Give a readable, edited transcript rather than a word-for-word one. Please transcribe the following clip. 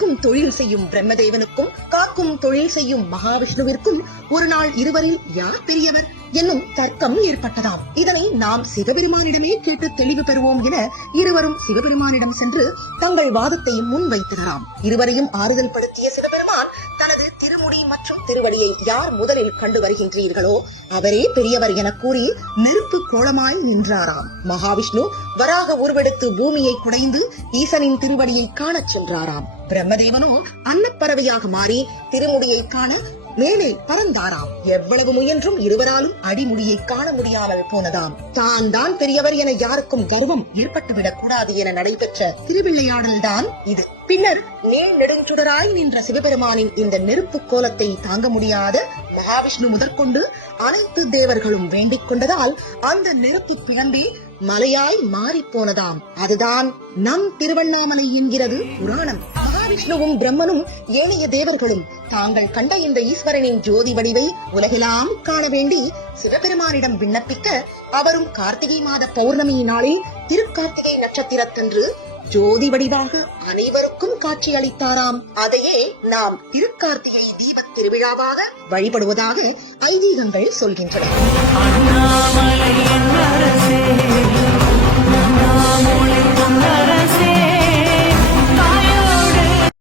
அழிக்கும் தொழில் செய்யும் பிரம்மதேவனுக்கும் காக்கும் தொழில் செய்யும் மகாவிஷ்ணுவிற்கும் ஒரு நாள் இருவரில் யார் பெரியவர் என்னும் தர்க்கம் ஏற்பட்டதாம். இதனை நாம் சிவபெருமானிடமே கேட்டு தெளிவு பெறுவோம் என இருவரும் சிவபெருமானிடம் சென்று தங்கள் வாதத்தை முன்வைத்தனராம். இருவரையும் ஆறுதல் படுத்திய சிவபெருமான் தனது திருமுடி மற்றும் திருவடியை யார் முதலில் கண்டு வருகின்றீர்களோ அவரே பெரியவர் என கூறி நெருப்பு கோலமாய் நின்றாராம். மகாவிஷ்ணு வராக உருவெடுத்து பூமியை குடைந்து ஈசனின் திருவடியை காணச் சென்றாராம். பிரம்மதேவனும் அன்னப்பறவையாக மாறி திருமுடியை காண மேலே பறந்தாராம். எவ்வளவு முயன்றும் இருவராலும் அடிமுடியை காண முடியாமல் போனதாம். தான் பெரியவர் என யாருக்கும் கர்வம் ஏற்பட்டுவிடக் கூடாது என நடைபெற்ற திருவிளையாடல் தான் இது. பின்னர் நீள் நெடுஞ்சுடராய் நின்ற சிவபெருமானின் இந்த நெருப்பு கோலத்தை தாங்க முடியாத மகாவிஷ்ணு முதற்கொண்டு அனைத்து தேவர்களும் வேண்டிக் கொண்டதால் அந்த நெருப்பு பிளம்பே மலையாய் மாறி போனதாம். அதுதான் நம் திருவண்ணாமலை என்கிறது புராணம். மகாவிஷ்ணுவும் பிரம்மனும் ஏனைய தேவர்களும் தாங்கள் கண்ட இந்த ஈஸ்வரனின் ஜோதி வடிவை உலகெல்லாம் காண வேண்டி சிவபெருமானிடம் விண்ணப்பிக்க அவரும் கார்த்திகை மாத பௌர்ணமியினாலே திருக்கார்த்திகை நட்சத்திரத்தன்று ஜோதி வடிவாக அனைவருக்கும் காட்சி அளித்தாராம். அதையே நாம் திருக்கார்த்திகை தீபத் திருவிழாவாக வழிபடுவதாக ஐதீகங்கள் சொல்கின்றன.